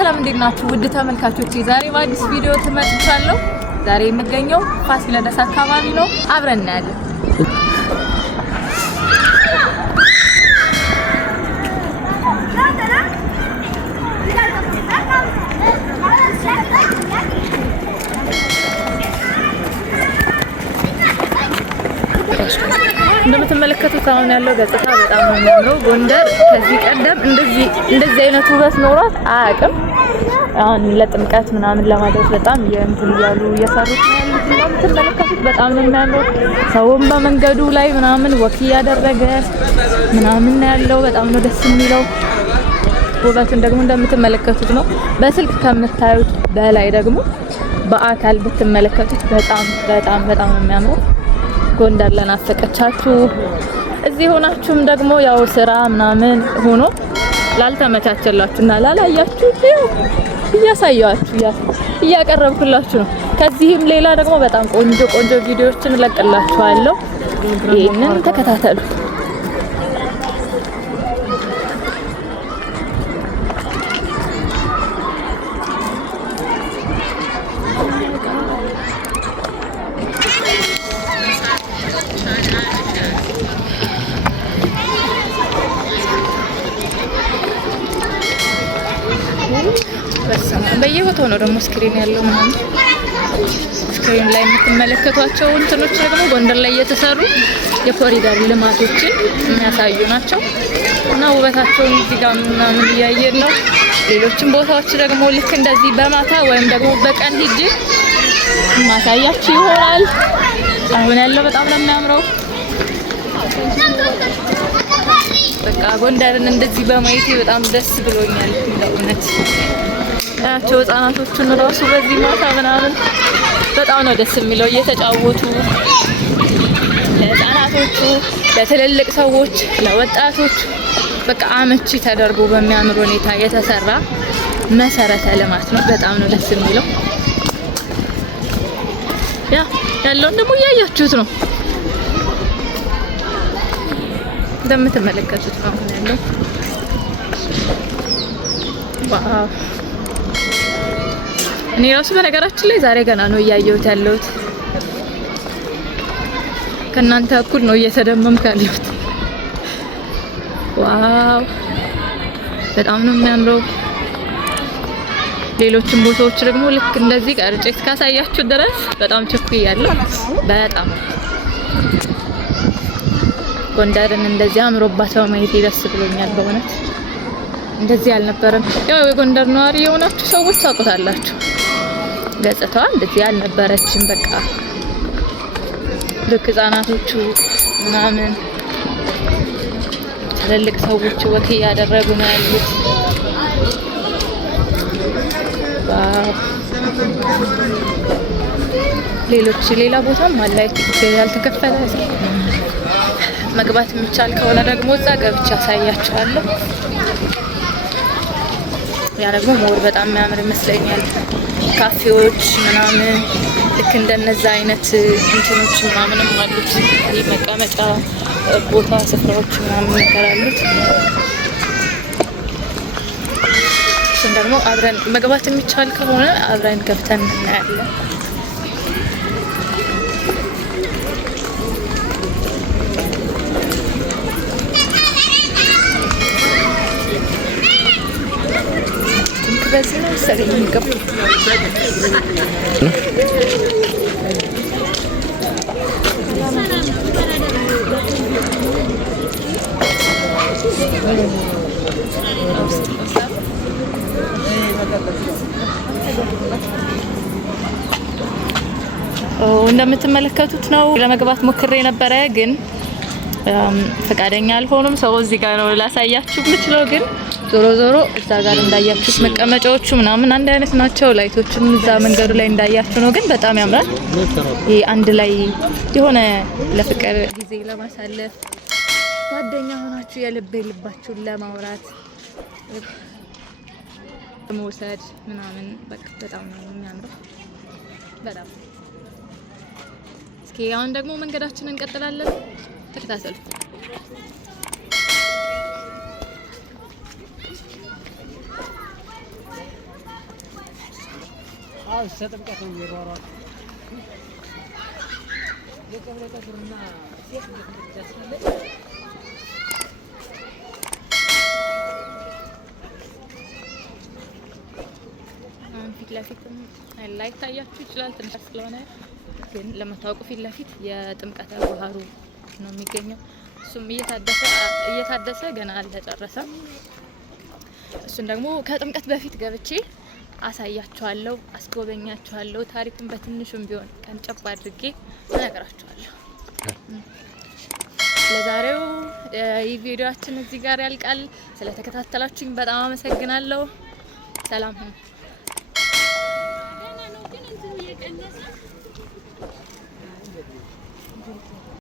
ሰላም እንዴት ናችሁ ውድ ተመልካቾቼ? ዛሬ በአዲስ ቪዲዮ ተመልሻለሁ። ዛሬ የምገኘው ፋሲለደስ አካባቢ ነው። አብረን እናያለን። እንደምትመለከቱት አሁን ያለው ገጽታ በጣም ነው የሚያምረው። ጎንደር ከዚህ ቀደም እንደዚህ አይነት ውበት ኖሯት አያውቅም። አሁን ለጥምቀት ምናምን ለማድረስ በጣም እንትን እያሉ እየሰሩት ነው። እንደምትመለከቱት በጣም ነው የሚያምረው። ሰውም በመንገዱ ላይ ምናምን ወክ እያደረገ ምናምን ያለው በጣም ነው ደስ የሚለው። ውበቱን ደግሞ እንደምትመለከቱት ነው። በስልክ ከምታዩት በላይ ደግሞ በአካል ብትመለከቱት በጣም ነው የሚያምረው። ጎንደር ለናፈቀቻችሁ እዚህ ሆናችሁም ደግሞ ያው ስራ ምናምን ሆኖ ላልተመቻቸላችሁና ላላያችሁ እያቀረብኩላችሁ ነው። ከዚህም ሌላ ደግሞ በጣም ቆንጆ ቪዲዮዎችን እለቅላችኋለሁ። ይሄንን ተከታተሉ። በየቦታው ነው ደግሞ ስክሪን ያለው ምናምን። ስክሪን ላይ የምትመለከቷቸው እንትኖች ደግሞ ጎንደር ላይ የተሰሩ የኮሪደር ልማቶችን የሚያሳዩ ናቸው እና ውበታቸውን እዚህ ጋር ምናምን እያየን ነው። ሌሎችም ቦታዎች ደግሞ ልክ እንደዚህ በማታ ወይም ደግሞ በቀን ሂጅ ማሳያችሁ ይሆናል። አሁን ያለው በጣም ነው የሚያምረው። በቃ ጎንደርን እንደዚህ በማየቴ በጣም ደስ ብሎኛል እንደእውነት። ያቸው ህፃናቶቹን ራሱ በዚህ ማታ ምናምን በጣም ነው ደስ የሚለው እየተጫወቱ፣ ለህፃናቶቹ፣ ለትልልቅ ሰዎች፣ ለወጣቶች በቃ አመቺ ተደርጎ በሚያምር ሁኔታ የተሰራ መሰረተ ልማት ነው። በጣም ነው ደስ የሚለው። ያለውን ደግሞ እያያችሁት ነው እንደምትመለከቱት ነው ያለው። ዋው! እኔ ራሱ በነገራችን ላይ ዛሬ ገና ነው እያየሁት ያለሁት። ከእናንተ እኩል ነው እየተደመምኩ ያለሁት። ዋው! በጣም ነው የሚያምረው። ሌሎችም ቦታዎች ደግሞ ልክ እንደዚህ ቀርጬ እስካሳያችሁ ድረስ በጣም ቸኩያለሁ። በጣም ጎንደርን እንደዚህ አምሮባት በማየት ደስ ብሎኛል በእውነት። እንደዚህ አልነበረም። ያው የጎንደር ነዋሪ የሆናችሁ ሰዎች ታውቁታላችሁ። ገጽታዋ እንደዚህ አልነበረችም። በቃ ልክ ህፃናቶቹ ምናምን ትልልቅ ሰዎች ወክ እያደረጉ ነው ያሉት። ሌላ ቦታም አለ ያልተከፈለ መግባት የሚቻል ከሆነ ደግሞ እዛ ገብቻ ያሳያችኋለሁ። ያ ደግሞ ሞር በጣም የሚያምር ይመስለኛል። ካፌዎች ምናምን ልክ እንደነዛ አይነት እንትኖች ምናምንም አሉት። መቀመጫ ቦታ ስፍራዎች ምናምን ነገር አሉት። እሱን ደግሞ አብረን መግባት የሚቻል ከሆነ አብረን ገብተን እናያለን። በዚህ ነው ሰሪ የሚገቡ እንደምትመለከቱት ነው። ለመግባት ሞክሬ ነበረ ግን ፈቃደኛ አልሆኑም። ሰው እዚህ ጋር ነው ላሳያችሁ የምችለው ግን ዞሮ እዛ ጋር እንዳያችሁት መቀመጫዎቹ ምናምን አንድ አይነት ናቸው። ላይቶቹም እዛ መንገዱ ላይ እንዳያችሁ ነው። ግን በጣም ያምራል። ይሄ አንድ ላይ የሆነ ለፍቅር ጊዜ ለማሳለፍ ጓደኛ ሆናችሁ የልባችሁን ለማውራት መውሰድ ምናምን በቃ በጣም ነው የሚያምረው። በጣም እስኪ አሁን ደግሞ መንገዳችንን እንቀጥላለን። ተከታተሉ። ጥምቀት ነው የሚሯሯጥ የቀብረቀብርና ሴት እንደተደሰለ ፊት ለፊት ላይ ታያችሁ ይችላል ትንሽ ስለሆነ ግን ለመታወቁ ፊት ለፊት የጥምቀተ ባህሩ ነው የሚገኘው። እሱም እየታደሰ ገና አልተጨረሰም። እሱን ደግሞ ከጥምቀት በፊት ገብቼ አሳያችኋለሁ፣ አስጎበኛችኋለሁ። ታሪኩን በትንሹም ቢሆን ቀንጨብ አድርጌ እነግራችኋለሁ። ለዛሬው ይህ ቪዲዮአችን እዚህ ጋር ያልቃል። ስለተከታተላችሁኝ በጣም አመሰግናለሁ። ሰላም ሁኑ።